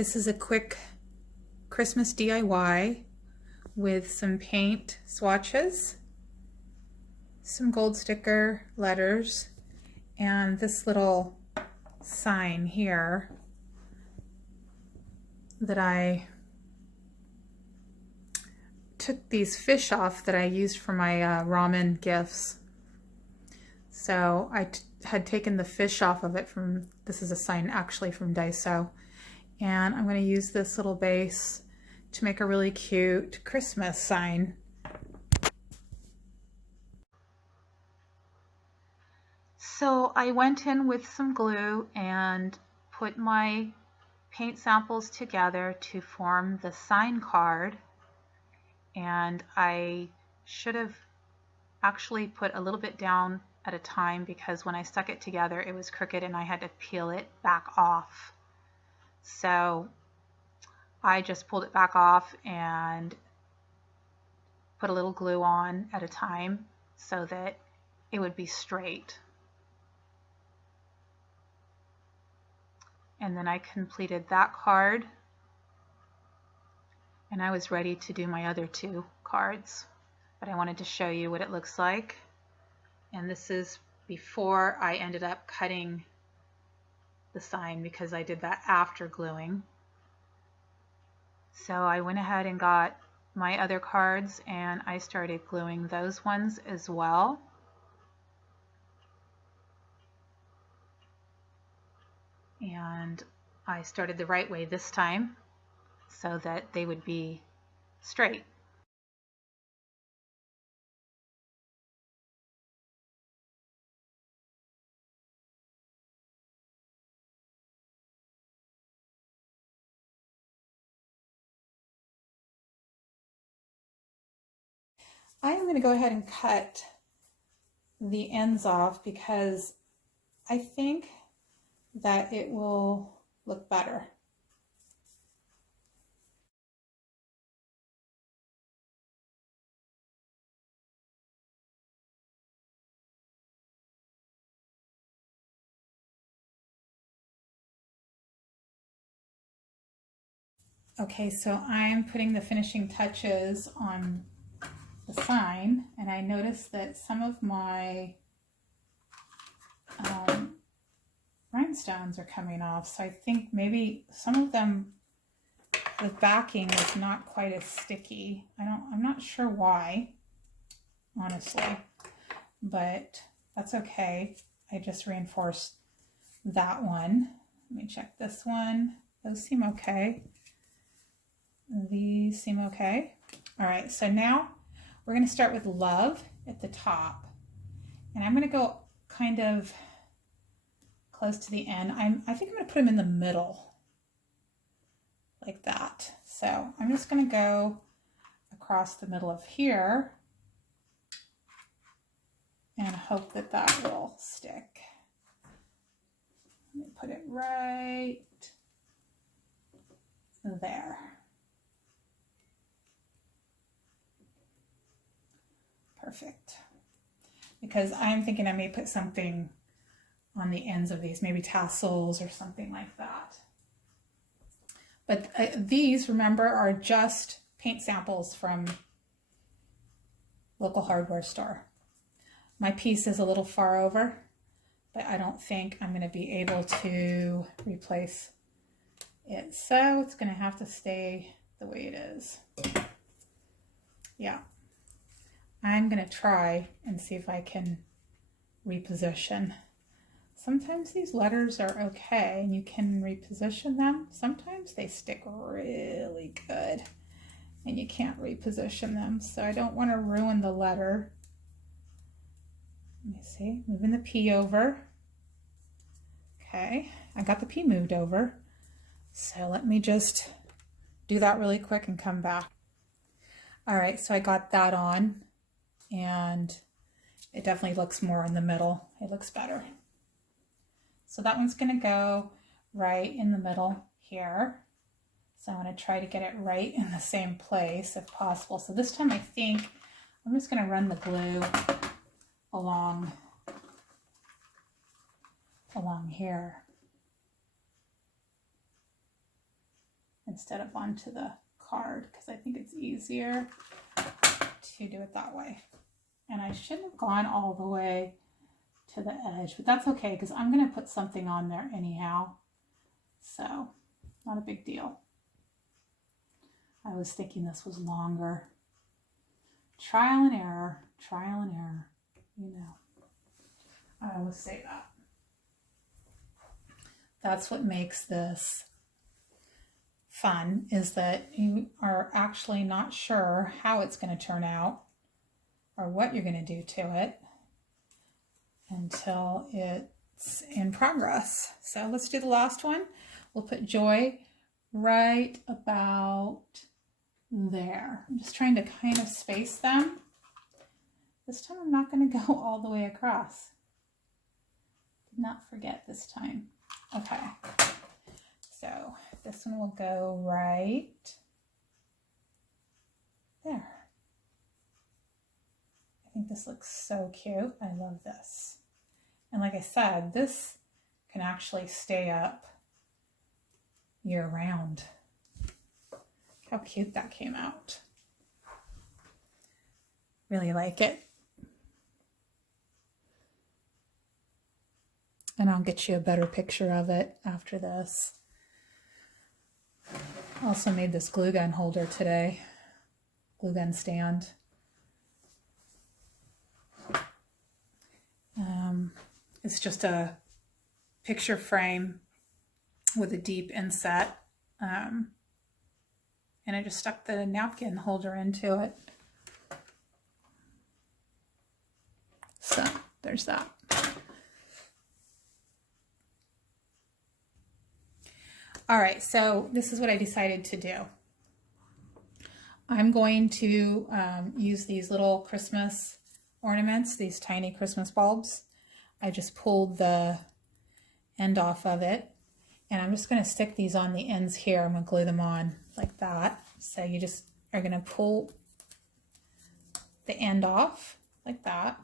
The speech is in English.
This is a quick Christmas DIY with some paint swatches, some gold sticker letters, and this little sign here that I took these fish off that I used for my ramen gifts. So I had taken the fish off of it from, this is a sign actually from Daiso. And I'm going to use this little base to make a really cute Christmas sign. So I went in with some glue and put my paint samples together to form the sign card. And I should have actually put a little bit down at a time because when I stuck it together it was crooked and I had to peel it back off. So I just pulled it back off and put a little glue on at a time so that it would be straight. And then I completed that card and I was ready to do my other two cards, but I wanted to show you what it looks like. And this is before I ended up cutting the sign because I did that after gluing. So I went ahead and got my other cards and I started gluing those ones as well. And I started the right way this time so that they would be straight. I'm going to go ahead and cut the ends off because I think that it will look better. Okay, so I'm putting the finishing touches on the sign, and I noticed that some of my rhinestones are coming off, so I think maybe some of them, the backing is not quite as sticky. I'm not sure why, honestly, but that's okay. I just reinforced that one. Let me check this one. Those seem okay. These seem okay. All right, so now we're going to start with love at the top. And I'm going to go kind of close to the end. I think I'm going to put them in the middle like that. So I'm just going to go across the middle of here and hope that that will stick. Let me put it right there. Perfect. Because I'm thinking I may put something on the ends of these, maybe tassels or something like that. But these, remember, are just paint samples from local hardware store. My piece is a little far over, but I don't think I'm going to be able to replace it. So it's going to have to stay the way it is. Yeah. I'm going to try and see if I can reposition. Sometimes these letters are okay and you can reposition them. Sometimes they stick really good and you can't reposition them. So I don't want to ruin the letter. Let me see, moving the P over. Okay, I got the P moved over. So let me just do that really quick and come back. All right, so I got that on. And it definitely looks more in the middle. It looks better. So that one's going to go right in the middle here. So I'm going to try to get it right in the same place if possible. So this time I think I'm just going to run the glue along here. instead of onto the card because I think it's easier to do it that way. And I shouldn't have gone all the way to the edge, but that's okay because I'm going to put something on there anyhow. So not a big deal. I was thinking this was longer. Trial and error, you know. I always say that. That's what makes this fun, is that you are actually not sure how it's going to turn out or what you're going to do to it until it's in progress. So let's do the last one. We'll put Joy right about there. I'm just trying to kind of space them. This time I'm not going to go all the way across. Did not forget this time. Okay, so this one will go right there. I think this looks so cute. I love this. And like I said, this can actually stay up year round. How cute that came out. Really like it. And I'll get you a better picture of it after this. Also made this glue gun holder today. Glue gun stand. It's just a picture frame with a deep inset. And I just stuck the napkin holder into it. So there's that. All right, so this is what I decided to do. I'm going to use these little Christmas ornaments, these tiny Christmas bulbs. I just pulled the end off of it, and I'm just going to stick these on the ends here. I'm going to glue them on like that. So you just are going to pull the end off like that.